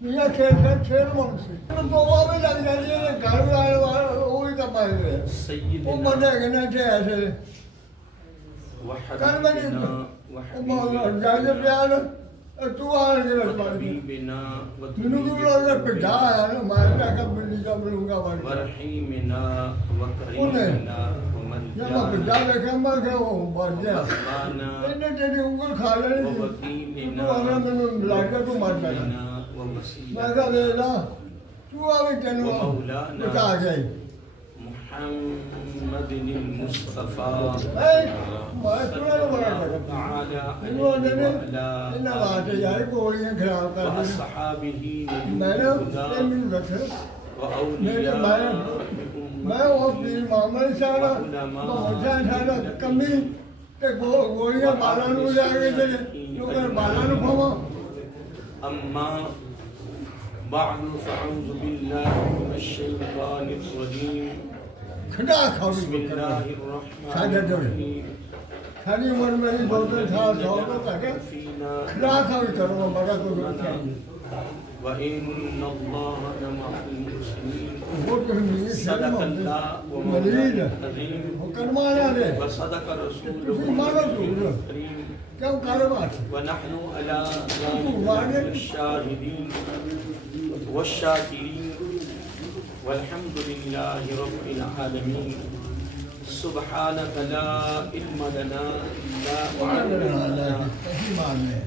میاں کھیل منسی بابا بھی لگ جاتی ہے گھر میں آنے والا وہی کم آئے ہوئے وہ مندے گنے تھے ایسے کل میں جائے پیار تو آنے کے لئے پاڑی منو کی بلا انہیں پڑھا آیا نا مارتا کب ملی کا ملونگا بڑی انہیں جب میں پڑھا دیکھا میں کہ وہ بڑھ جائے انہیں تیری انگل کھا لیں تو آنے میں ملاکہ تو مارتا ہے میں کہا لیلا تو آوی تنو بتا گئی محمد المصطفى میں تنہا لو بڑا کرتا انہوں نے انہا بات ہے یار گوڑیاں خراب کر دیں میں نے امین رکھے میں وہ پیر محمد سارا محمد سارا کمی تے گوڑیاں بالانو لے آگے دے کیونکہ بالانو کھوا اما بعد فاعوذ بالله من الشيطان الرجيم بسم الله الرحمن الرحيم کھڑی عمر میں ہی بہتر تھا سوگت ہے کھڑا کھڑی کرو بڑا کو رکھا وَإِنَّ اللَّهَ لَمَعَ الْمُحْسِنِينَ وہ کہنی صدق اللہ ملید العظیم وکرمانا دے وصدق رسولہ تسی مانو تو الکریم کیوں کاربات ونحن علی ذلك الشاہدین والشاکرین والحمد للہ رب العالمین سبحانک لا علم لنا الا ما علمتنا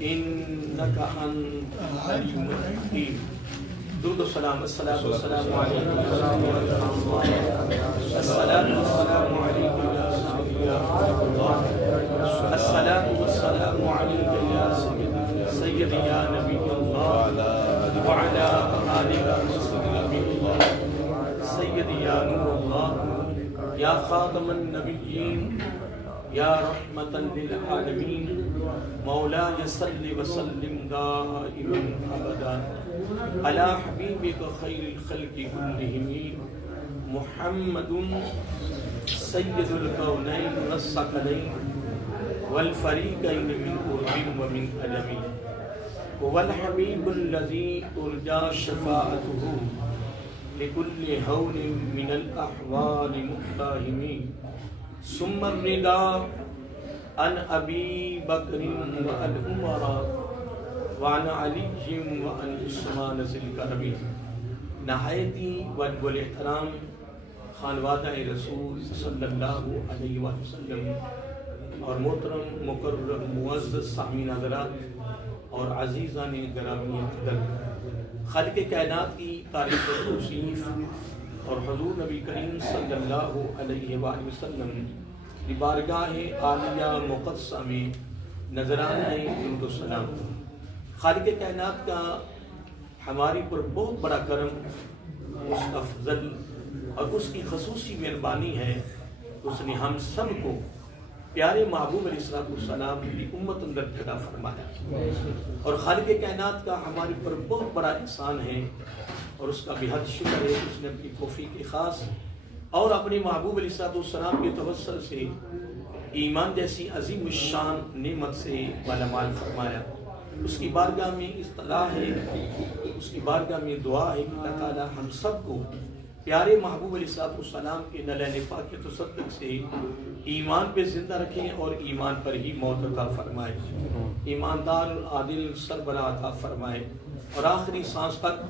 انک انت العلیم الحکیم درود و سلام الصلاۃ والسلام علیک الصلاۃ والسلام علیک یا الصلاۃ والسلام علیک یا سیدی یا نبی اللہ وعلی آلہ وصحبہ اللہ سیدی یا نور اللہ یا خاتم النبیین یا رحمتا للعالمین مولاي صل وسلم دائما ابدا على حبيبك خير الخلق كلهم محمد سيد الكونين والثقلين والفريقين من قرب ومن أدم هو الحبيب الذي ترجى شفاعته لكل هون من الأحوال مقتهم ثم الرداء عن أبي بكر والأمراء وعن علي وعن عثمان ذي الكرم نہایتی وجب الاحترام خانوادہ رسول صلی اللہ علیہ وسلم اور محترم مقرر معزز سامعین حضرات اور عزیزان گرامی قدر خالق کائنات کی تعریف و توصیف اور حضور نبی کریم صلی اللہ علیہ وآلہ وسلم کی بارگاہ عالیہ مقدسہ میں نظرانہ درود و سلام خالق کائنات کا ہماری پر بہت بڑا کرم اس افضل اور اس کی خصوصی مہربانی ہے اس نے ہم سب کو پیارے محبوب علیہ السلام کی امت اندر جگہ فرمایا اور خالق کائنات کا ہمارے پر بہت بڑا احسان ہے اور اس کا بہت شکر ہے اس نے اپنی توفیق خاص اور اپنے محبوب علیہ السلام کے توسل سے ایمان جیسی عظیم الشان نعمت سے مالا فرمایا اس کی بارگاہ میں اصطلاح ہے اس کی بارگاہ میں دعا ہے کہ اللہ تعالی ہم سب کو پیارے محبوب علیہ السلام کے نلین پاک کے تصدق سے ایمان پہ زندہ رکھیں اور ایمان پر ہی موت عطا فرمائے ایماندار عادل سربراہ عطا فرمائے اور آخری سانس تک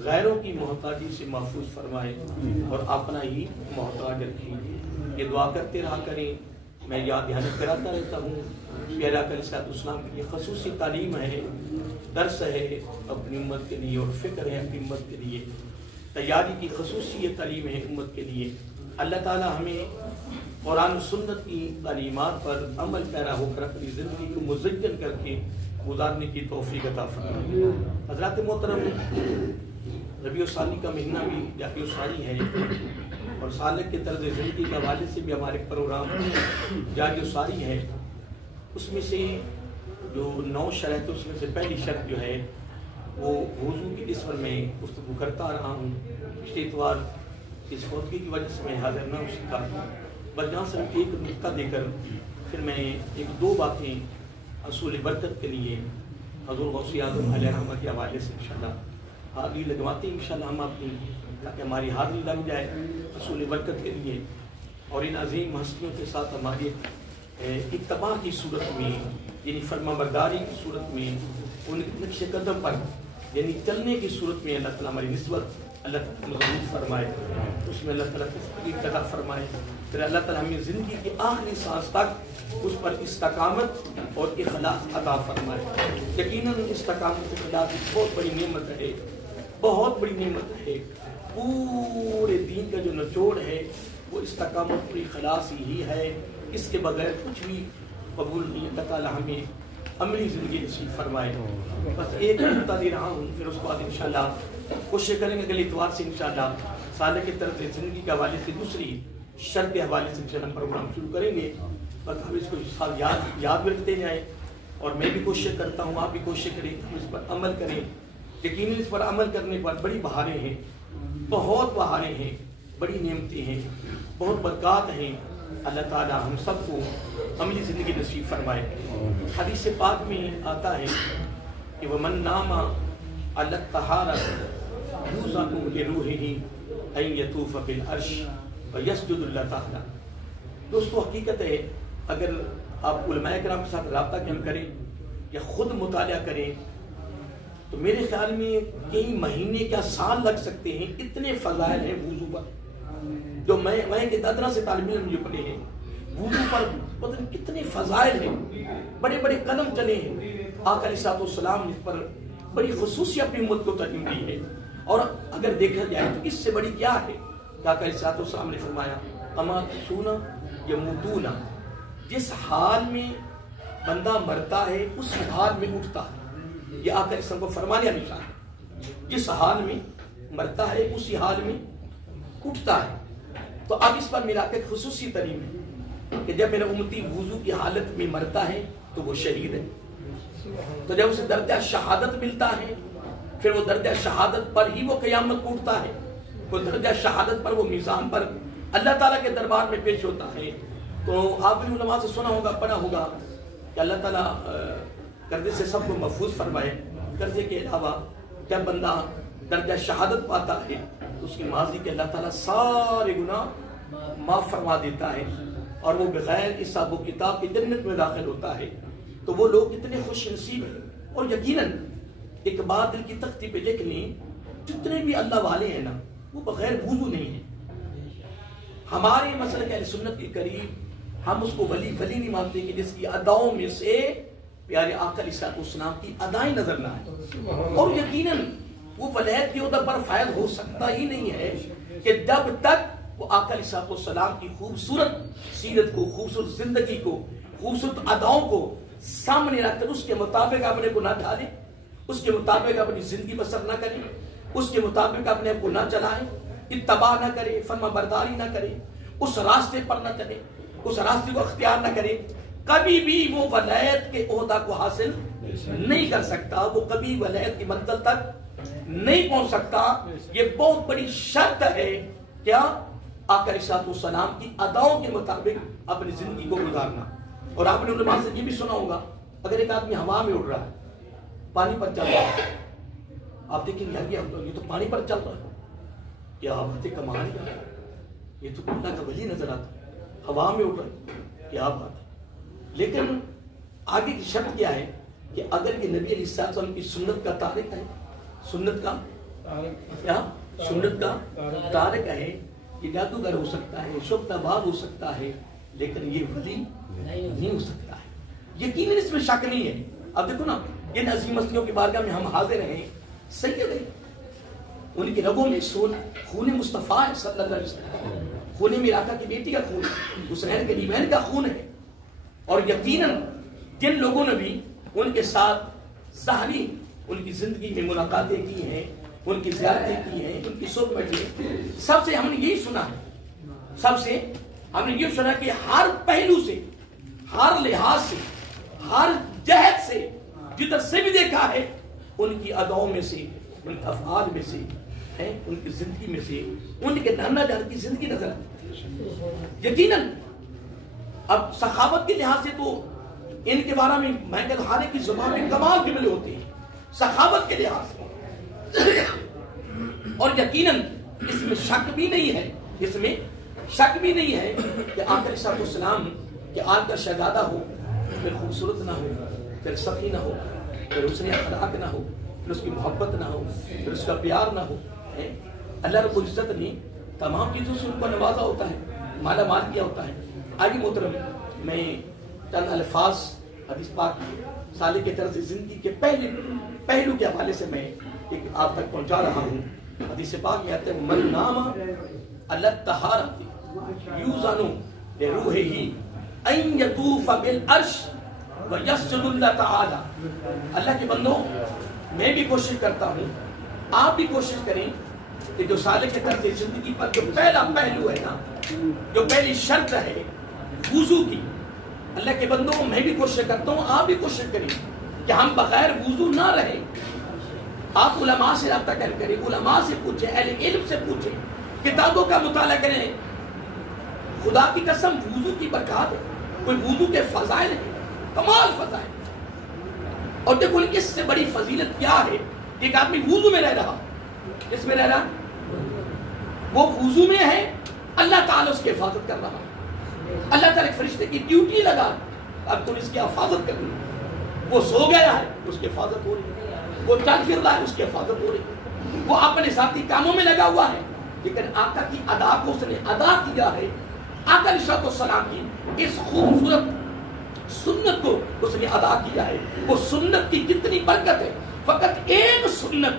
غیروں کی محتاجی سے محفوظ فرمائے اور اپنا ہی محتاج رکھیں یہ دعا کرتے رہا کریں میں یاد دہانی کراتا رہتا ہوں پیارا علیہ السلام کی یہ خصوصی تعلیم ہے درس ہے اپنی امت کے لیے اور فکر ہے اپنی امت کے لیے تیاری کی خصوصی یہ تعلیم ہے امت کے لیے اللہ تعالی ہمیں قرآن و سنت کی تعلیمات پر عمل پیرا ہو کر اپنی زندگی کو مزین کر کے گزارنے کی توفیق عطا فرمائے حضرات محترم ربیع ثانی کا مہینہ بھی ربیع ثانی ہے اور سالک کے طرز زندگی کے حوالے سے بھی ہمارے پروگرام جاری ساری ہے اس میں سے جو 9 شرط اس میں سے پہلی شرط جو ہے وہ وضو کی جس پر میں گفتگو کرتا رہا ہوں پچھلے اتوار اس فوتگی کی وجہ سے میں حاضر نہ ہو سکا بس جہاں سے ایک نقطہ دے کر پھر میں 1-2 باتیں اصول برکت کے لیے حضور غوث اعظم علیہ رحمہ کے حوالے سے انشاءاللہ حاضری لگواتے ہیں انشاءاللہ ہم اپنی، تاکہ ہماری حاضری لگ جائے حصول برکت کے لیے، اور ان عظیم ہستیوں کے ساتھ ہمارے اتباع کی صورت میں، یعنی فرما برداری کی صورت میں، ان نقش قدم پر یعنی چلنے کی صورت میں اللہ تعالیٰ ہماری نسبت اللہ تعالیٰ مضبوط فرمائے، اس میں اللہ تعالیٰ توفیق عطا فرمائے، پھر اللہ تعالیٰ ہمیں زندگی کی آخری سانس تک اس پر استقامت اور اخلاص عطا فرمائے۔ یقیناً استقامت و اخلاص ایک بہت بڑی نعمت ہے، بہت بڑی نعمت ہے۔ پورے دین کا جو نچوڑ ہے وہ استقامت اور اخلاص ہی ہے، اس کے بغیر کچھ بھی قبول نہیں۔ اللہ تعالیٰ ہمیں عملی زندگی نصیب فرمائے۔ بس ایک نقطہ دے رہا ہوں، پھر اس کے بعد انشاءاللہ کوشش کریں گے اگلے اتوار سے انشاءاللہ سالہ کی طرف زندگی کے حوالے سے دوسری شرط کے حوالے سے انشاءاللہ پروگرام شروع کریں گے۔ بس ہم اس کو سال یاد بھی رکھتے جائیں، اور میں بھی کوشش کرتا ہوں، آپ بھی کوشش کریں کہ ہم اس پر عمل کریں۔ یقیناً اس پر عمل کرنے پر بڑی بہاریں ہیں، بہت بہاریں ہیں، بڑی نعمتیں ہیں، بہت برکات ہیں۔ اللہ تعالیٰ ہم سب کو عملی زندگی نصیب فرمائے۔ حدیث پاک میں آتا ہے کہ وَمَن نَامَ عَلَى الطَّهَارَةِ يُوزَنُ لِرُوحِهِ أَن يَطُوفَ بِالْعَرْشِ وَيَسْجُدُ لِلَّهِ تَعَالَىٰ۔ دوستو حقیقت ہے، اگر آپ علماء کرام کے ساتھ رابطہ قائم کریں یا خود مطالعہ کریں تو میرے خیال میں کئی مہینے کیا سال لگ سکتے ہیں، اتنے فضائل ہیں وضو پر، جو میں کہ دادرہ سے طالب علم جو پڑھے ہیں، وضو پر پتہ نہیں کتنے فضائل ہیں، بڑے بڑے قدم چلے ہیں۔ آقا علیہ السلام نے اس پر بڑی خصوصی اپنی امت کو تعلیم دی ہے، اور اگر دیکھا جائے تو اس سے بڑی کیا ہے کہ آقا علیہ السلام نے فرمایا اما تسونا یموتون، جس حال میں بندہ مرتا ہے اسی حال میں اٹھتا ہے۔ یہ آقا علیہ السلام کو فرمانے نشان ہے، جس حال میں مرتا ہے اسی حال میں اٹھتا ہے۔ تو اب اس پر میرا ایک خصوصی تعلیم ہے کہ جب میرا امتی وضو کی حالت میں مرتا ہے تو وہ شہید ہے، تو جب اسے درجہ شہادت ملتا ہے پھر وہ درجہ شہادت پر ہی وہ قیامت کو اٹھتا ہے، وہ درجہ شہادت پر وہ میزان پر اللہ تعالیٰ کے دربار میں پیش ہوتا ہے۔ تو آپ نے علماء سے سنا ہوگا، پڑھا ہوگا کہ اللہ تعالیٰ قرضے سے سب کو محفوظ فرمائے۔ قرضے کے علاوہ جب بندہ درجہ شہادت پاتا ہے تو اس کی ماضی کے اللہ تعالیٰ سارے گناہ معاف فرما دیتا ہے، اور وہ بغیر حساب و کتاب کی جنت میں داخل ہوتا ہے۔ تو وہ لوگ اتنے خوش نصیب ہیں۔ اور یقیناً ایک بات دل کی تختی پہ لکھ لیں، جتنے بھی اللہ والے ہیں نا وہ بغیر وضو نہیں ہیں۔ ہمارے مسلک اہل سنت کے قریب ہم اس کو ولی نہیں مانتے کہ جس کی اداؤں میں سے پیارے آقا علیہ السلام کی ادائیں نظر نہ آئیں، اور یقیناً وہ ولایت کی عہدہ پر فائز ہو سکتا ہی نہیں ہے کہ جب تک وہ آقا علیہ السلام کی خوبصورت سیرت کو، خوبصورت زندگی کو، خوبصورت اداؤں کو سامنے رکھ کر اس کے مطابق اپنے کو نہ ڈھالیں، اس کے مطابق اپنی زندگی بسر نہ کریں، اس کے مطابق اپنے آپ کو نہ چلائیں، اتباع نہ کریں، فرما برداری نہ کریں، اس راستے پر نہ چلیں، اس راستے کو اختیار نہ کریں، کبھی بھی وہ ولایت کے عہدہ کو حاصل نہیں کر سکتا، وہ کبھی ولایت کی منزل تک نہیں پہنچ سکتا۔ یہ بہت بڑی شرط ہے کیا؟ آقا علیہ السلام کی اداؤں کے مطابق اپنی زندگی کو گزارنا۔ اور آپ نے علماء سے یہ بھی سنا ہوگا، اگر ایک آدمی ہوا میں اڑ رہا ہے، پانی پر چل رہا ہے، آپ دیکھیں گے یہ تو پانی پر چل رہا ہے، کیا بات ہے، کمال ہے، یہ تو اللہ کا ولی نظر آتا ہے، ہوا میں اڑ رہا ہے، کیا بات ہے۔ لیکن آگے کی شرط کیا ہے کہ اگر یہ نبی علیہ السلام کی سنت کا تارک ہے، سنت کا تارک ہے، یہ جادوگر ہو سکتا ہے، شبہ باز ہو سکتا ہے، لیکن یہ ولی نہیں ہو سکتا ہے۔ یقیناً اس میں شک نہیں ہے۔ اب دیکھو نا، ان عظیم ہستیوں کی بارگاہ میں ہم حاضر ہیں، سید ہیں، ان کی رگوں میں خون مصطفیٰ ہے صلی اللہ علیہ وسلم، خون میرے آقا کی بیٹی کا خون ہے، حسین کے نیمین کا خون ہے۔ اور یقیناً جن لوگوں نے بھی ان کے ساتھ ظاہری ان کی زندگی میں ملاقاتیں کی ہیں، ان کی زیارتیں کی ہیں، ان کی صحبتیں، سب سے ہم نے یہی سنا ہے، سب سے ہم نے یہ سنا کہ ہر پہلو سے، ہر لحاظ سے، ہر جہت سے، جدھر سے بھی دیکھا ہے، ان کی اداؤں میں سے، ان کے افعال میں سے، ان کی زندگی میں سے، ان کے نانا جان کی زندگی نظر آتی ہے۔ یقیناً اب سخاوت کے لحاظ سے تو ان کے بارے میں کہتا ہوں ہر ایک کی زبان میں کمال جملے ہوتے ہیں، سخاوت کے لحاظ سے اور یقیناً اس میں شک بھی نہیں ہے، اس میں شک بھی نہیں ہے کہ آقا علیہ السلام کہ آج کا شہزادہ ہو، پھر خوبصورت نہ ہو، پھر سخی نہ ہو، پھر حسن اخلاق نہ ہو، پھر اس کی محبت نہ ہو، پھر اس کا پیار نہ ہو. اللہ رب العزت نے تمام چیزوں سے ان کو نوازا ہوتا ہے، مالا مال کیا ہوتا ہے. آگے محترم میں چند الفاظ حدیث پاک سالے کے طرز زندگی کے پہلو کے حوالے سے میں ایک آپ تک پہنچا رہا ہوں. حدیث پاک میں آتے ہیں من نام علی الطہارۃ یوزن بروحہ ان یطوف بالعرش ویسجد اللہ تعالی. اللہ کے بندوں، میں بھی کوشش کرتا ہوں، آپ بھی کوشش کریں کہ جو سالے کے طرز زندگی پر جو پہلا پہلو ہے نا، جو پہلی شرط ہے وضو کی، اللہ کے بندوں میں بھی کوشش کرتا ہوں، آپ بھی کوشش کریں کہ ہم بغیر وضو نہ رہیں. آپ علماء سے رابطہ کریں، علماء سے پوچھیں، اہل علم سے پوچھیں، کتابوں کا مطالعہ کریں. خدا کی قسم وضو کی برکات ہے، کوئی وضو کے فضائل ہیں، کمال فضائل. اور دیکھو اس سے بڑی فضیلت کیا ہے کہ ایک آدمی وضو میں رہ رہا، کس میں رہ رہا؟ وہ وضو میں ہے، اللہ تعالیٰ اس کی حفاظت کر رہا. اللہ تعالیٰ ایک فرشتے کی ڈیوٹی لگا، اب تم اس کی حفاظت کرنی. وہ سو گیا ہے، اس کی حفاظت ہو رہی ہے. وہ چل پھر رہا ہے، اس کی حفاظت ہو رہی ہے. وہ اپنے ذاتی کاموں میں لگا ہوا ہے، لیکن آقا کی ادا کو اس نے ادا کیا ہے. آقا علیہ السلام کی اس خوبصورت سنت کو اس نے ادا کیا ہے. وہ سنت کی کتنی برکت ہے. فقط ایک سنت،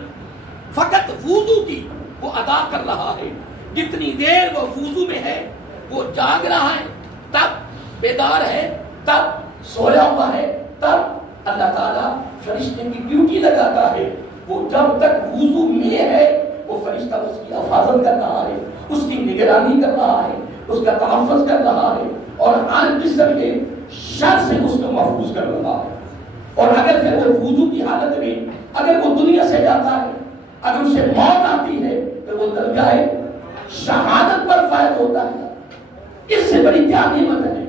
فقط وضو کی وہ ادا کر رہا ہے. جتنی دیر وہ وضو میں ہے، وہ جاگ رہا ہے، تب بیدار ہے، تب سویا ہوا ہے، تب اللہ تعالیٰ فرشتے کی ڈیوٹی لگاتا ہے. وہ جب تک وضو میں ہے، وہ فرشتہ اس کی حفاظت کر رہا ہے، اس کی نگرانی کر رہا ہے، اس کا تحفظ کر رہا ہے، اور ہر قسم کے شر سے اس کو محفوظ کر رہا ہے. اور اگر پھر وہ وضو کی حالت میں اگر وہ دنیا سے جاتا ہے، اگر اسے موت آتی ہے، تو وہ درجہ شہادت پر فائد ہوتا ہے. اس سے بڑی کیا نعمت ہے.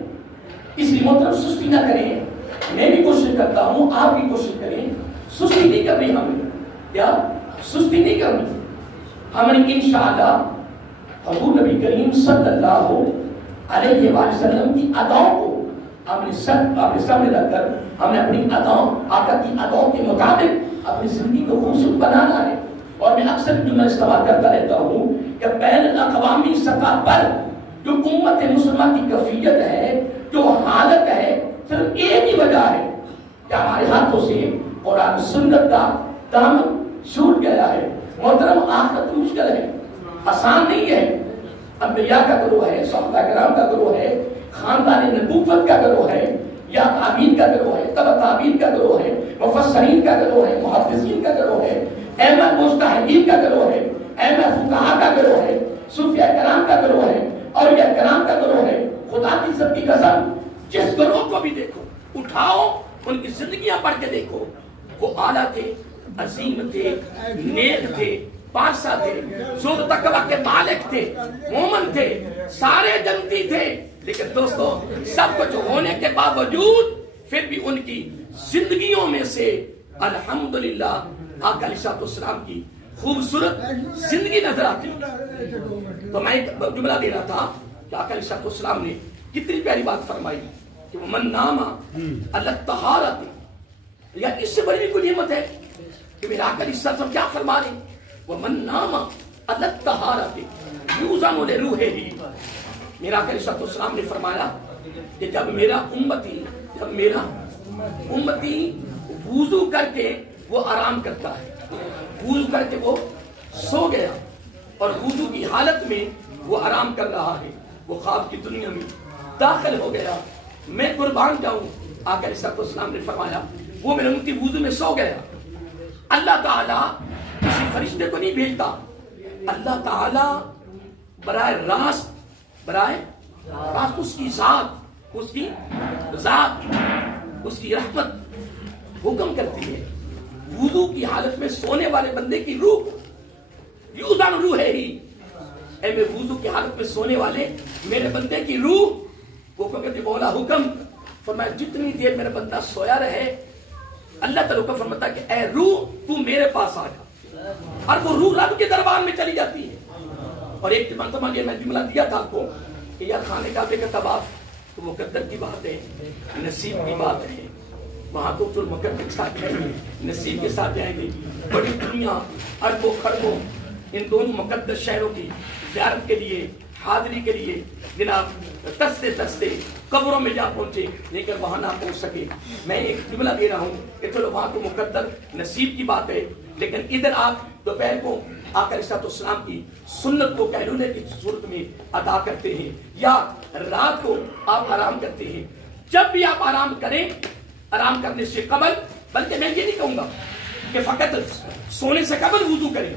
اس لیے محترم سستی نہ کریں. میں بھی کوشش کرتا ہوں، آپ بھی کوشش کریں. سستی نہیں کرنی ہمیں. کیا سستی نہیں کرنی ہمیں. انشاءاللہ حضور نبی کریم صلی اللہ علیہ وسلم کی اداؤں کو اپنے سامنے رکھ کر ہم نے اپنی اداؤں، آقا کی اداؤں کے مطابق اپنی زندگی کو خوبصورت بنانا ہے. اور میں اکثر جملہ استعمال کرتا رہتا ہوں کہ بین الاقوامی سطح پر جو امت مسلمہ کی کیفیت ہے، جو حالت ہے، صرف ایک ہی وجہ ہے کہ ہمارے ہاتھوں سے قرآن سنت کا دامن چھوٹ گیا ہے. محترم آخرت مشکل ہے، آسان نہیں ہے. انبیاء کا گروہ ہے، صحابہ کرام کا گروہ ہے، خاندان نبوت کا گروہ ہے، یا تابعین کا گروہ ہے، تبع تابعین کا گروہ ہے، مفسرین کا گروہ ہے، محدثین کا گروہ ہے، ائمہ مجتہدین کا گروہ ہے، ائمہ فقہاء کا گروہ ہے، صوفیاء کرام کا گروہ ہے، اولیاء کرام کا گروہ ہے. خدا کی سب کی قسم جس گروہ کو بھی دیکھو، اٹھاؤ ان کی زندگیاں پڑھ کے دیکھو، وہ اعلیٰ تھے، عظیم تھے، نیک تھے، پاسا تھے، زہد و تقویٰ کے مالک تھے، مومن تھے، سارے جنتی تھے. لیکن دوستو سب کچھ ہونے کے باوجود پھر بھی ان کی زندگیوں میں سے الحمدللہ آقا علیہ السلام کی خوبصورت زندگی نظر آتی. تو میں ایک جملہ دے رہا تھا کہ آقا علیہ السلام نے کتنی پیاری بات فرمائی کہ من نام علی الطہارۃ. یا اس سے بڑی کوئی نعمت ہے کہ میرا آقا علیہ السلام کیا فرما رہے ہیں؟ ومن نام علی الطہارۃ یوزن لروحہ. میرا آقا علیہ السلام نے فرمایا کہ جب میرا امتی وضو کر کے وہ آرام کرتا ہے، وضو کر کے وہ سو گیا اور وضو کی حالت میں وہ آرام کر رہا ہے، وہ خواب کی دنیا میں داخل ہو گیا، میں قربان جاؤں. آقا علیہ السلام نے فرمایا وہ میرا امتی وضو میں سو گیا. اللہ تعالیٰ کسی فرشتے کو نہیں بھیجتا، اللہ تعالیٰ براہ راست اس کی ذات، اس کی رحمت حکم کرتی ہے. وضو کی حالت میں سونے والے بندے کی روح یوزن روح ہے ہی، اے میں وضو کی حالت میں سونے والے میرے بندے کی روح وہ کہتے مولا حکم فرمایا جتنی دیر میرا بندہ سویا رہے، اللہ تعالیٰ حکم فرماتا کہ اے روح تو میرے پاس آ جا. اور وہ روح رب کے دربار میں چلی جاتی ہے. اور ایک مرتبہ یہ میں جملہ دیا تھا آپ کو کہ یار خانے کعبے کا طواف تو مقدر کی بات ہے، نصیب کی بات ہے. وہاں تو جو مقدر کے ساتھ جائیں گے، نصیب کے ساتھ جائیں گے. بڑی دنیا اربوں خربوں ان دونوں مقدس شہروں کی زیارت کے لیے، حاضری کے لیے جناب دستے دستے قبروں میں جا پہنچے، لیکن وہاں نہ پہنچ سکے. میں ایک جملہ دے رہا ہوں کہ چلو وہاں تو مقدر نصیب کی بات ہے، لیکن ادھر آپ دوپہر کو آقا علیہ السلام کی سنت کو قیلولے کی صورت میں ادا کرتے ہیں، یا رات کو آپ آرام کرتے ہیں. جب بھی آپ آرام کریں، آرام کرنے سے قبل، بلکہ میں یہ نہیں کہوں گا کہ فقط سونے سے قبل وضو کریں.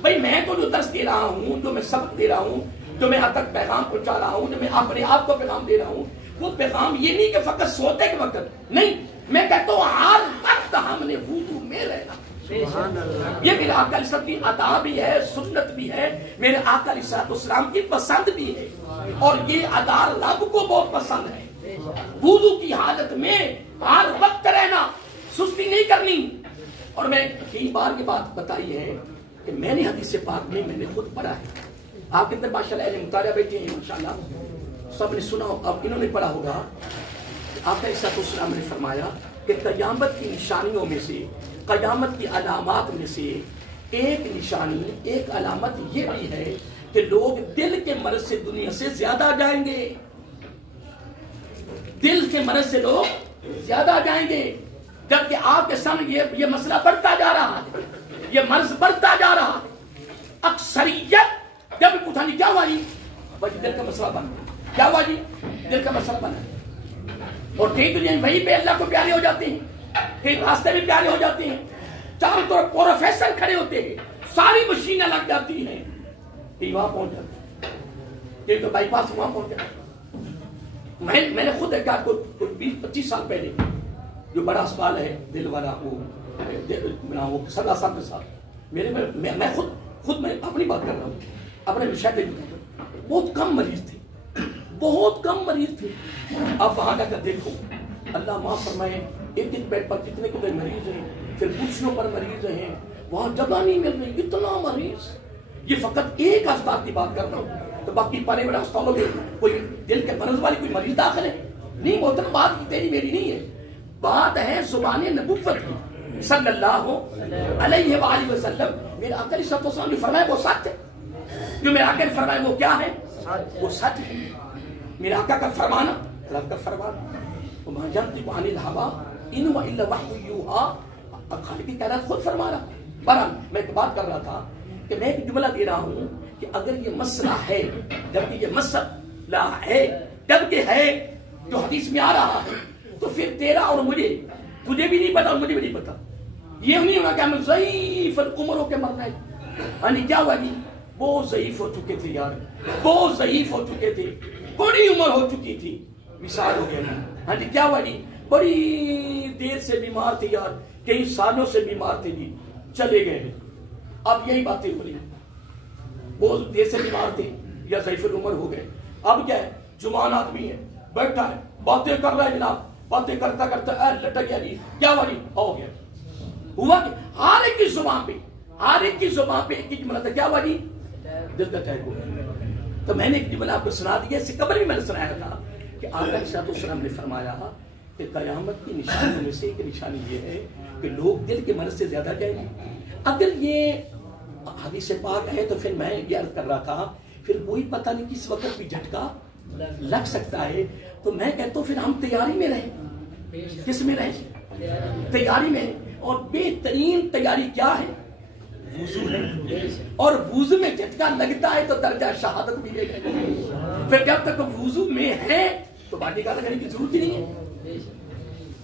بھائی میں تو جو درس دے رہا ہوں، جو میں سبق دے رہا ہوں، جو میں آپ تک پیغام پہنچا رہا ہوں، جو میں اپنے آپ کو پیغام دے رہا ہوں، وہ پیغام یہ نہیں کہ فقط سوتے کے وقت نہیں، میں کہتا ہوں ہر وقت ہم نے وضو میں رہنا. یہ میرے آقا علیہ السلام کی عطا بھی ہے، سنت بھی ہے، میرے آقا علیہ السلام کی پسند بھی ہے، اور یہ ادا رب کو بہت پسند ہے. وضو کی حالت میں ہر وقت رہنا، سستی نہیں کرنی. اور میں کئی بار یہ بات بتائی ہے کہ میں نے حدیث پاک میں نے خود پڑھا ہے. آپ کتنے ماشاءاللہ اہل مطالعہ بیٹھے ہیں ماشاءاللہ، سب نے سنا، اب انہوں نے پڑھا ہوگا. آقا علیہ السلام نے فرمایا کہ قیامت کی نشانیوں میں سے، قیامت کی علامات میں سے ایک نشانی، ایک علامت یہ بھی ہے کہ لوگ دل کے مرض سے دنیا سے زیادہ جائیں گے. دل کے مرض سے لوگ زیادہ جائیں گے، جبکہ آپ کے سامنے یہ مسئلہ بڑھتا جا رہا ہے، یہ مرض بڑھتا جا رہا ہے. اکثریت جب پوچھا نہیں کیا ہوا جی، بس دل کا مسئلہ بنا. کیا ہوا جی؟ دل کا مسئلہ بنا. اور کئی دنیا میں وہیں پہ اللہ کو پیارے ہو جاتے ہیں، کئی راستے میں پیارے ہو جاتے ہیں، چاروں طرف پروفیسر کھڑے ہوتے ہیں، ساری مشینیں لگ جاتی ہیں، کہ وہاں پہنچ جاتے ہیں، یہ تو بائی پاس وہاں پہنچ جاتے ہیں. میں نے خود دیکھا 20-25 سال پہلے جو بڑا اسپتال ہے دل والا، وہ سدا صاحب کے ساتھ میں خود میں اپنی بات کر رہا ہوں، اپنے مشاہدے میں بہت کم مریض تھے، بہت کم مریض تھے. آپ وہاں جا کر دیکھو، اللہ معاف فرمائے، ایک ایک بیڈ پر کتنے کتنے مریض ہیں، پھر کرسیوں پر مریض ہیں، وہاں جگہ نہیں مل رہی، اتنا مریض. یہ فقط ایک ہسپتال کی بات کر رہا ہوں، تو باقی بڑے بڑے ہسپتالوں میں کوئی دل کے مرض والی کوئی مریض داخل ہے نہیں. محترم بات تیری میری نہیں ہے، بات ہے زبان نبوت کی صلی اللہ علیہ وآلہ وسلم. میرے آقا علیہ السلام نے فرمایا وہ سچ ہے، جو میرے آقا نے فرمایا وہ کیا ہے؟ وہ سچ ہے. میرے آقا کا فرمانا، رب کا فرمانا، وما ينطق عن الهوى ان هو الا وحی یوحى، خالق کی کائنات خود فرما رہا. بہرحال میں ایک بات کر رہا تھا کہ میں ایک جملہ دے رہا ہوں کہ اگر یہ مسئلہ ہے، جبکہ یہ مسئلہ ہے، جبکہ ہے جو حدیث میں آ رہا ہے، تو پھر تیرا اور مجھے، تجھے بھی نہیں پتا اور مجھے بھی نہیں پتا. یہ نہیں ہونا کہ ہم ضعیف العمر ہو کے مرنا ہے. ہاں جی کیا ہوا جی؟ بہت ضعیف ہو چکے تھے یار، بہت ضعیف ہو چکے تھے، بڑی عمر ہو چکی تھی، مثال ہو گیا. ہاں جی کیا ہوا جی؟ بڑی دیر سے بیمار تھے یار، کئی سالوں سے بیمار تھے جی، چلے گئے ہیں. اب یہی باتیں ہو رہی ہیں، بہت دیر سے بیمار تھے یا ضعیف العمر ہو گئے. اب کیا ہے، جوان آدمی ہے، بیٹھا ہے، باتیں کر رہا ہے جناب، باتیں کرتا کرتا لٹک گیا جی. کیا ہوا جی؟ ہو گیا. ہوا کہ ہر ایک کی زبان پہ، ہر ایک کی زبان پہ ایک ہی جملہ تھا، کیا ہوا جی؟ دل کا اٹیک ہو گیا. تو میں نے ایک جملہ آپ کو سنا دیا، اس سے قبل بھی میں نے سنایا تھا کہ آقا علیہ السلام نے فرمایا کہ قیامت کی نشانیوں میں سے ایک نشانی یہ ہے کہ لوگ دل کے مرض سے زیادہ جائیں گے. اگر یہ حدیث پاک ہے تو پھر میں یہ عرض کر رہا تھا، پھر کوئی پتہ نہیں کس وقت بھی جھٹکا لگ سکتا ہے. تو میں کہتا ہوں پھر ہم تیاری میں رہیں. کس میں رہیں؟ تیاری میں. اور بہترین تیاری کیا ہے؟ وضو ہے. اور وضو میں جھٹکا لگتا ہے تو درجہ شہادت ملے گا. پھر جب تک وضو میں ہے تو باڈی گارڈ کرنے کی ضرورت ہی نہیں ہے.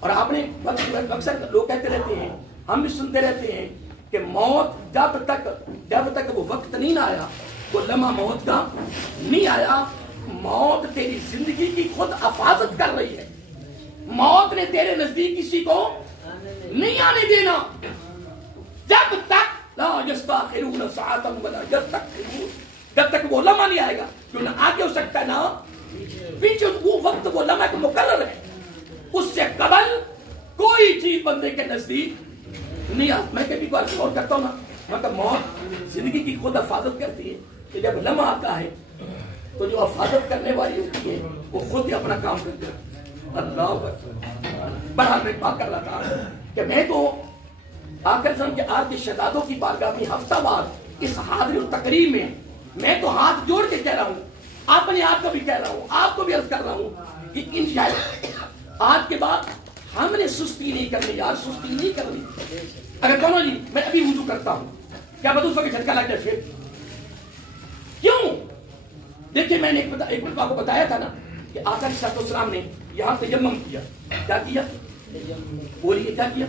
اور آپ نے اکثر لوگ کہتے رہتے ہیں، ہم بھی سنتے رہتے ہیں کہ موت جب تک وہ وقت نہیں آیا، وہ لمحہ موت کا نہیں آیا، موت تیری زندگی کی خود حفاظت کر رہی ہے. موت نے تیرے نزدیک کسی کو نہیں آنے دینا. جب تک لا یستاخرون ساعتا ولا یستقدمون، جب تک وہ لمحہ نہیں آئے گا، جو نہ آگے ہو سکتا ہے نہ پیچھے، وہ وقت وہ لمحہ کا مقرر ہے. اس سے قبل کوئی چیز بندے کے نزدیک نہیں آتی. میں کبھی بار غور کرتا ہوں نا، مطلب موت زندگی کی خود حفاظت کرتی ہے کہ جب لمحہ آتا ہے تو جو حفاظت کرنے والی ہوتی ہے وہ خود ہی اپنا کام کرتے ہیں. اللہ بہرحال میں بات کر رہا تھا کہ میں تو آقا صلی اللہ علیہ وسلم کے آج کے شہزادوں کی بارگاہ میں ہفتہ وار اس حاضری تقریب میں تو ہاتھ جوڑ کے کہہ رہا ہوں, اپنے آپ کو بھی کہہ رہا ہوں, آپ کو بھی عرض کر رہا ہوں کہ انشاءاللہ آج کے بعد ہم نے سستی نہیں کرنی یار, سستی نہیں کرنی. اگر کہو جی میں ابھی وضو کرتا ہوں, کیا بدو سو کہ جھٹکا لگ جائے پھر کیوں؟ دیکھیں میں نے ایک مرتبہ کو بتایا تھا نا کہ آقا علیہ السلام نے یہاں تیمم کیا. کیا کیا؟ بولیے کیا کیا؟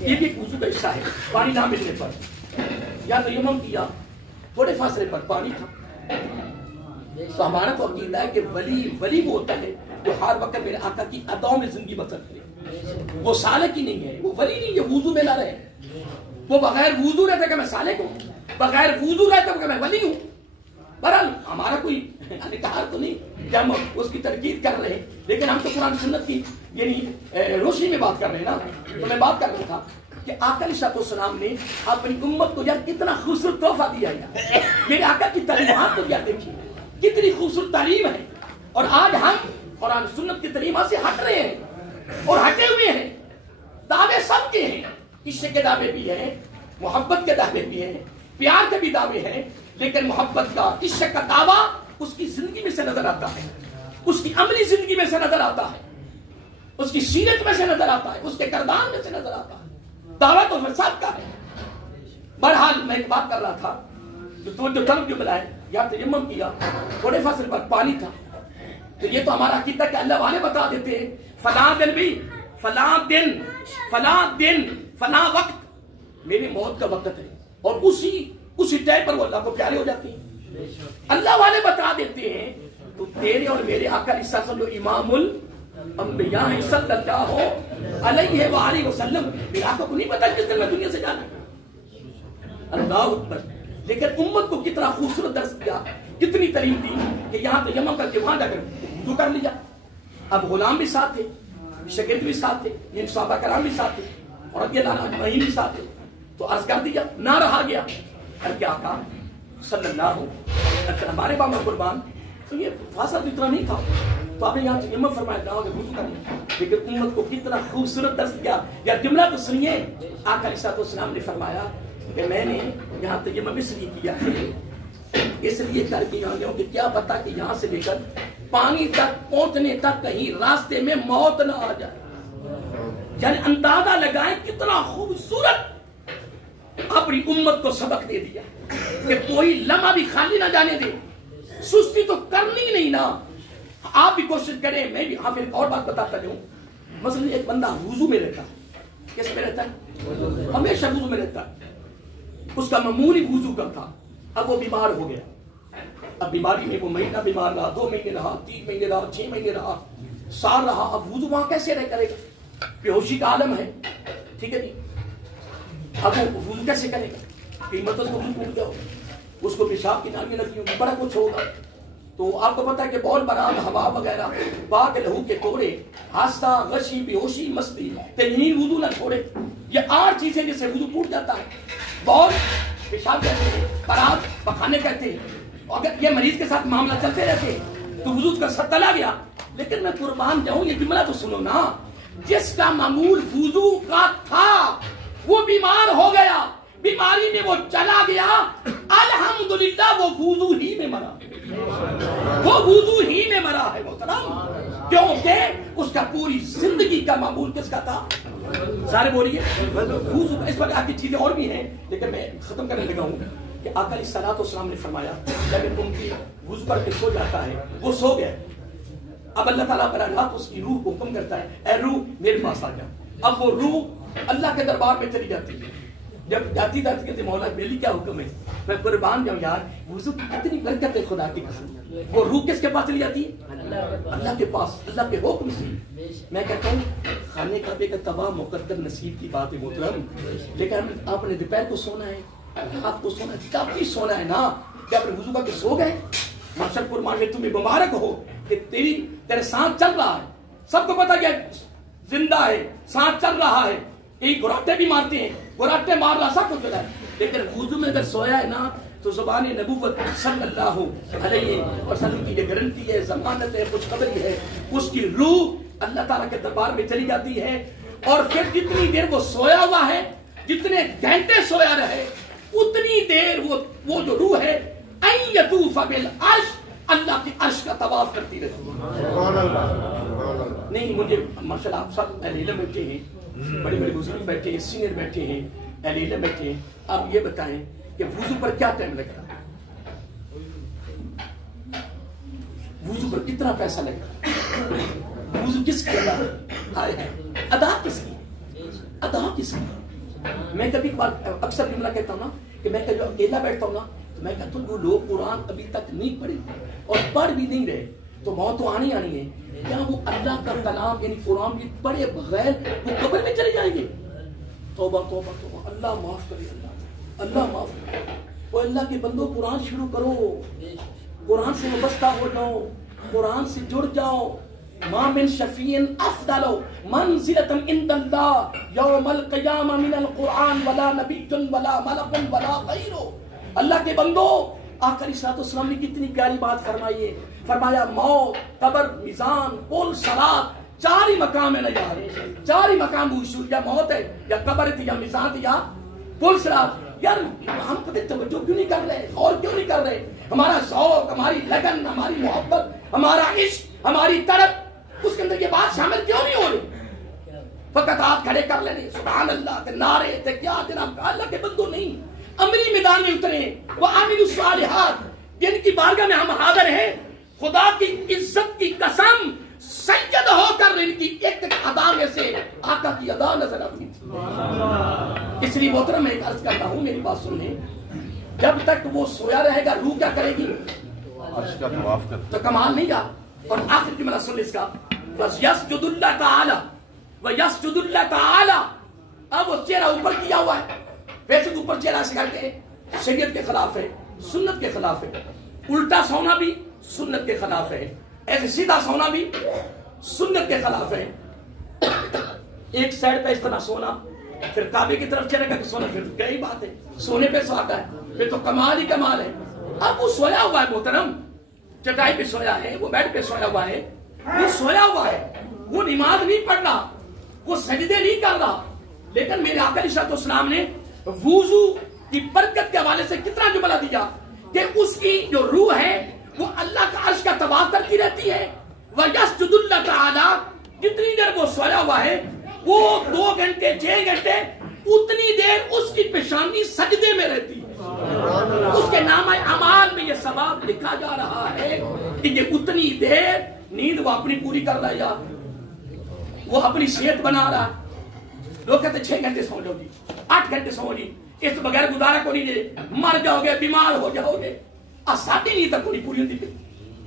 یہ بھی وضو کا حصہ ہے. پانی نہ ملنے پر یا تیمم کیا, تھوڑے فاصلے پر پانی تھا. تو ہمارا تو عقیدہ ہے کہ ولی وہ ہوتا ہے جو ہر وقت میرے آقا کی اداؤں میں زندگی بسر کرے. وہ سالک ہی نہیں ہے, وہ ولی نہیں ہے وضو میں نہ رہے. وہ بغیر وضو رہتا کہ میں سالک ہوں, بغیر وضو رہتا کہ میں ولی ہوں. بہرحال ہمارا کوئی انکار تو نہیں کہ ہم اس کی تنقید کر رہے ہیں, لیکن ہم تو قرآن سنت کی یعنی روشنی میں بات کر رہے ہیں نا. تو میں بات کر رہا تھا کہ آقا علیہ السلام نے اپنی امت کو یار کتنا خوبصورت تحفہ دیا ہے. میرے آقا کی تعلیمات کو یار دیکھیے کتنی خوبصورت تعلیم ہے, اور آج ہم قرآن سنت کی تعلیمات سے ہٹ رہے ہیں اور ہٹے ہوئے ہیں. دعوے سب کے ہیں, عشق کے دعوے بھی ہیں, محبت کے دعوے بھی ہیں, پیار کے بھی دعوے ہیں, لیکن محبت کا عشق کا دعویٰ اس کی زندگی میں سے نظر آتا ہے, اس کی عملی زندگی میں سے نظر آتا ہے, اس کی سیرت میں سے نظر آتا ہے, اس کے کردار میں سے نظر آتا ہے. دعویٰ تو سب کا ہے. بہرحال میں ایک بات کر رہا تھا جو طلب جو بلائے یا تیمم کیا, تھوڑے فاصلے پر پانی تھا. تو یہ تو ہمارا عقیدہ کہ اللہ والے بتا دیتے ہیں فلاں دن بھی فلاں دن فلاں وقت میری موت کا وقت ہے, اور اسی ٹائم پر وہ اللہ کو پیارے ہو جاتے ہیں. اللہ والے بتا دیتے ہیں. تو تیرے اور میرے آقا علیہ السلام جو امام الانبیاء ہیں صلی اللہ علیہ وآلہ وسلم, میرے آقا کو نہیں پتا کس دن میں دنیا سے جانا. اللہ اکبر. لیکن امت کو کتنا خوبصورت درس دیا, کتنی تعلیم دی کہ یہاں تو یمن کر کے وہاں جا کر وضو کر لیا. اب غلام بھی ساتھ تھے, شاگرد بھی ساتھ تھے, یعنی صحابہ کرام بھی ساتھ تھے, اور رضی اللہ عنہ اجمعین بھی ساتھ تھے. تو عرض کر دیا, نہ رہا گیا. کہ آقا صلی اللہ علیہ ہمارے بابا قربان, تو یہ فاصلہ اتنا نہیں تھا, تو آپ نے یہاں تیمم فرمایا جاؤ کہ وضو کرنا. لیکن امت کو کتنا خوبصورت درس دیا. یا جملہ تو سنیے, آقا علیہ السلام نے فرمایا کہ میں نے یہاں تیمم اس لیے کیا ہے, اس لیے کر کے یہاں گیا کہ کیا پتا کہ یہاں سے لے کر پانی تک پہنچنے تک کہیں راستے میں موت نہ آ جائے. یعنی اندازہ لگائیں کتنا خوبصورت اپنی امت کو سبق دے دیا کہ کوئی لمحہ بھی خالی نہ جانے دے. سستی تو کرنی نہیں نا. آپ بھی کوشش کریں, میں بھی. ہاں پھر ایک اور بات بتاتا جاؤں. مثلا ایک بندہ وضو میں رہتا ہے, کس میں رہتا ہے؟ ہمیشہ وضو میں رہتا ہے. اس کا معمولی وضو کا تھا, اب وہ بیمار ہو گیا. اب بیماری میں وہ مہینہ بیمار رہا, 2 مہینے رہا, 3 مہینے رہا, 6 مہینے رہا, سال رہا. اب وضو وہاں کیسے رہ کرے گا؟ بے ہوشی کا عالم ہے, ٹھیک ہے جی. اب وہ وضو کیسے کرے گا؟ قیمت اس کو وضو ٹوٹ گیا ہوگا, اس کو پیشاب کی نالیاں لگی ہوگی, بڑا کچھ ہوگا. تو آپ کو پتا ہے کہ بول برام ہوا وغیرہ پاک لہو کے توڑے, ہاستہ غشی بے ہوشی مستی تجنین وضو نہ چھوڑے. یہ 8 چیزیں جس سے وضو ٹوٹ جاتا ہے. بول پیشاب کہتے ہیں, برات پخانے کہتے ہیں. اگر یہ مریض کے ساتھ معاملہ چلتے رہتے تو وضو کا سر تلا گیا. لیکن میں قربان جاؤں, یہ جملہ تو سنو نا. جس کا معمول وضو کا تھا وہ بیمار ہو گیا, بیماری میں وہ چلا گیا, الحمدللہ وہ وضو ہی میں مرا. وہ وضو ہی میں مرا ہے محترم, کیونکہ اس کا پوری زندگی کا معمول کس کا تھا؟ سارے بولیے وضو. اس پر آپ کی چیزیں اور بھی ہیں, لیکن میں ختم کرنے لگا ہوں کہ آقا علیہ السلام نے فرمایا جب ان کی وضو کر کے سو جاتا ہے, وہ سو گئے. اب اللہ تعالیٰ براہ راست اس کی روح کو حکم کرتا ہے, اے روح میرے پاس آ جا. اب وہ روح اللہ کے دربار میں چلی جاتی ہے. جب جاتی کہتے مولا میری کیا حکم ہے؟ میں قربان جاؤں یار, وضو کی اتنی برکت ہے خدا کی قسم. وہ روح کس کے پاس چلی جاتی ہے؟ اللہ کے پاس, اللہ کے حکم سے. میں کہتا ہوں خانے کعبے کا تباہ مقدر نصیب کی بات ہے محترم, لیکن آپ نے دوپہر کو سونا ہے, رات کو سونا ہے, کافی سونا ہے نا. کیا آپ نے وضو کر کے سو گئے؟ ماشاء اللہ قربان میں تمہیں مبارک ہو کہ تیرے سانس چل رہا ہے. سب کو پتا کہ زندہ ہے, سانس چل رہا ہے. کئی گھراٹے بھی مارتے ہیں, وہ رٹے مار رہا سب کچھ ہے، لیکن وضو میں اگر سویا ہے نا تو زبان نبوت صلی اللہ علیہ وسلم کی یہ گارنٹی ہے، ضمانت ہے، خوشخبری ہے، اس کی روح اللہ تعالیٰ کے دربار میں چلی جاتی ہے، اور پھر جتنی دیر وہ سویا ہوا ہے، جتنے گھنٹے سویا رہے، اتنی دیر وہ جو روح ہے ان یطوف بالعرش، اللہ کی عرش کا طواف کرتی رہتی ہے۔ نہیں مجھے ماشاءاللہ آپ سب اہل علم بیٹھے ہیں، بڑے بڑے بزرگ بیٹھے ہیں، سینئر بیٹھے ہیں، اہل علم بیٹھے ہیں، اب یہ بتائیں کہ وضو پر کیا ٹائم لگتا ہے؟ وضو پر کتنا پیسہ لگتا ہے؟ وضو کس کی ادا ہے؟ ادا کس کی؟ ادا کس کی؟ میں کبھی اکثر جملہ کہتا ہوں نا کہ میں جو اکیلا بیٹھتا ہوں نا تو میں کہتا ہوں وہ لوگ قرآن ابھی تک نہیں پڑھے اور پڑھ بھی نہیں رہے تو موت تو آنی آنی ہے، کیا وہ اللہ کا کلام یعنی قرآن بھی پڑھے بغیر وہ قبر میں چلے جائیں گے؟ توبہ توبہ توبہ، اللہ معاف کرے، اللہ معاف کرے۔ وہ اللہ کے بندوں قرآن شروع کرو، قرآن سے وابستہ ہو جاؤ، قرآن سے جڑ جاؤ۔ ما من شفیع افضل منزلۃ عند اللہ یوم القیامہ من القرآن ولا نبی ولا ملک ولا غیر۔ اللہ کے بندو آخری صلاۃ والسلام نے کتنی پیاری بات فرمائی ہے، فرمایا موت، قبر، میزان، پل، صراط، چار ہی مقام ہے نا یار، چار ہی مقام وصول، یا موت ہے یا قبر ہے یا میزان ہے یا پل صراط۔ یار ہم کبھی توجہ کیوں نہیں کر رہے، غور کیوں نہیں کر رہے؟ ہمارا ذوق، ہماری لگن، ہماری محبت، ہمارا عشق، ہماری طرف، اس کے اندر یہ بات شامل کیوں نہیں ہو رہی؟ فقط ہاتھ کھڑے کر لینے، سبحان اللہ کے نعرے تھے، کیا جناب، اللہ کے بندوں نہیں، عملی میدان میں اترے، وَعَمِلُوا الصَّالِحَاتِ، جن کی بارگاہ میں ہم حاضر ہیں، خدا کی عزت کی قسم، سید ہو کر ان کی ایک ادا میں سے آقا کی ادا نظر آتی تھی۔ اس لیے محترم میں ایک عرض کرتا ہوں، میری بات سنیں، جب تک وہ سویا رہے گا روح کیا کرے گی؟ عرش کا طواف کرے، تو کمال نہیں گا۔ اور آخر کی میں سن اس کا وَيَسْجُدُ اللَّهُ تَعَالَى وَيَسْجُدُ اللَّهُ تَعَالَى، اب وہ چہرہ اوپر کیا ہوا ہے، ویسے تو اوپر چہرہ سے کرتے ہیں، شریعت کے خلاف ہے، سنت کے خلاف ہے، الٹا سونا بھی سنت کے خلاف ہے، ایسے سیدھا سونا بھی سنت کے خلاف ہے، ایک سائڈ پہ اس طرح سونا، پھر کعبے کی طرف چلے گا کہ سونا، پھر کئی بات ہے، سونے پہ سواتا ہے، پھر تو کمال ہی کمال ہے۔ اب وہ سویا ہوا ہے محترم، چٹائی پہ سویا ہے، وہ بیڈ پہ سویا ہوا ہے، وہ سویا ہوا ہے، وہ نماز نہیں پڑھ رہا، وہ سجدے نہیں کر رہا، لیکن میرے آقا علیہ الصلوۃ والسلام نے وضو کی برکت کے حوالے سے کتنا جملہ دیا کہ اس کی جو روح ہے وہ اللہ کا عرش کا طواف کرتی رہتی ہے۔ وَيَسْجُدُ اللَّهُ تَعَالَى، جتنی دیر وہ سویا ہوا ہے، وہ 2 گھنٹے 6 گھنٹے اتنی دیر اس کی پیشانی سجدے میں رہتی ہے۔ اس کے نامہ اعمال میں یہ ثواب لکھا جا رہا ہے کہ یہ اتنی دیر نیند وہ اپنی پوری کر رہا ہے، یا وہ اپنی صحت بنا رہا ہے۔ لوگ کہتے 6 گھنٹے سو جاؤ گی، 8 گھنٹے سو گی، اس تو بغیر گزارا کو نہیں دے، مر جاؤ گے، بیمار ہو جاؤ گے، ساڑھے نیند تک نہیں پوری ہوتی،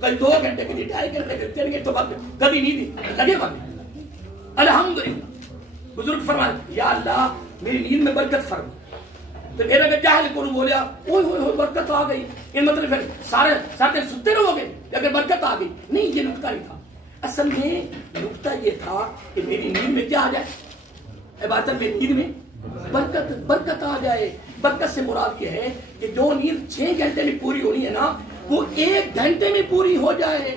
کبھی 2 گھنٹے کے لیے 2.5 گھنٹے کے 3 گھنٹے تو کبھی نیند لگے بند۔ الحمدللہ بزرگ فرمائے یا اللہ میری نیند میں برکت فرما، تو میرا کہ جاہل کو بولیا اوہ ہوئے ہوئے برکت آ گئی، یہ مطلب پھر سارے دن ستے رہو گے اگر برکت آ گئی؟ نہیں، یہ نکتہ نہیں تھا، اصل میں نکتہ یہ تھا کہ میری نیند میں کیا آ جائے، عبادت میں نیند میں برکت آ جائے۔ برکت سے مراد یہ ہے کہ جو نیند 6 گھنٹے میں پوری ہونی ہے نا وہ 1 گھنٹے میں پوری ہو جائے،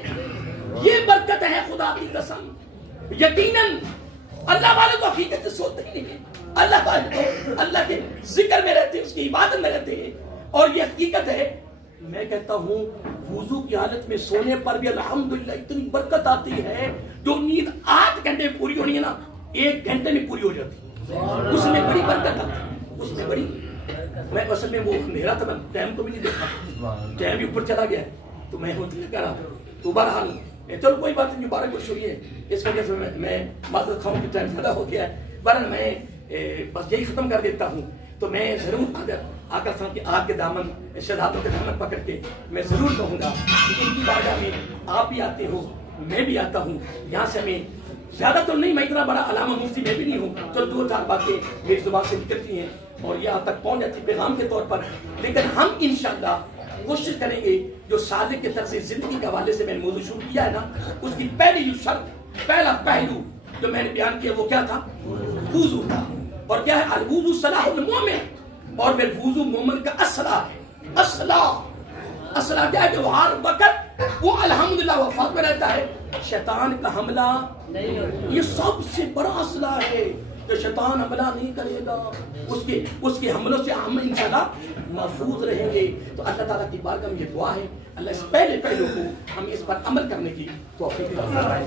یہ برکت ہے خدا کی قسم۔ یقیناً اللہ والے تو حقیقت سے سوتے ہی نہیں ہیں، اللہ والے تو اللہ کے ذکر میں رہتے ہیں، اس کی عبادت میں رہتے ہیں، اور یہ حقیقت ہے۔ میں کہتا ہوں وضو کی حالت میں سونے پر بھی الحمدللہ اتنی برکت آتی ہے، جو نیند 8 گھنٹے میں پوری ہونی ہے نا 1 گھنٹے میں پوری ہو جاتی ہے، اس میں بڑی برکت آتی ہے، اس میں بڑی۔ میں اصل میں وہ میرا تھا، میں ٹائم کو بھی نہیں دیکھا، ٹائم بھی اوپر چلا گیا تو میں ہوتی کہہ رہا تو بہرحال چلو کوئی بات نہیں، 12 کچھ ہوئی ہے، اس وجہ سے میں معذرت خواہوں کہ ٹائم زیادہ ہو گیا ہے۔ بہرحال میں بس یہی ختم کر دیتا ہوں، تو میں ضرور اگر آقا صاحب کی آگ کے دامن، شہادتوں کے دامن پکڑ کے میں ضرور کہوں گا کہ ان کی بارگاہ میں آپ بھی آتے ہو، میں بھی آتا ہوں، یہاں سے ہمیں زیادہ تو نہیں، میں اتنا بڑا علامہ مفتی میں بھی نہیں ہوں، چلو 2-4 باتیں میری زبان سے نکلتی ہیں اور یہاں تک پہنچ جاتی پیغام کے طور پر، لیکن ہم انشاءاللہ کوشش کریں گے جو صادق کے طرز زندگی کے حوالے سے میں نے موضوع شروع کیا ہے نا، اس کی پہلی جو شرط، پہلا پہلو جو میں نے بیان کیا وہ کیا تھا؟ وضو تھا۔ اور کیا ہے الوضو صلاح المومن، اور پھر وضو مومن کا اسلحہ ہے. اسلحہ کیا ہے کہ وہ ہر وقت وہ الحمدللہ وفاق میں رہتا ہے، شیطان کا حملہ یہ سب سے بڑا اسلحہ ہے کہ شیطان حملہ نہیں کرے گا، اس کے حملوں سے ہم انشاءاللہ محفوظ رہیں گے. تو اللہ تعالیٰ کی بارگاہ میں یہ دعا ہے اللہ اس پہلے پہلو کو ہم اس پر عمل کرنے کی توفیق عطا فرمائے.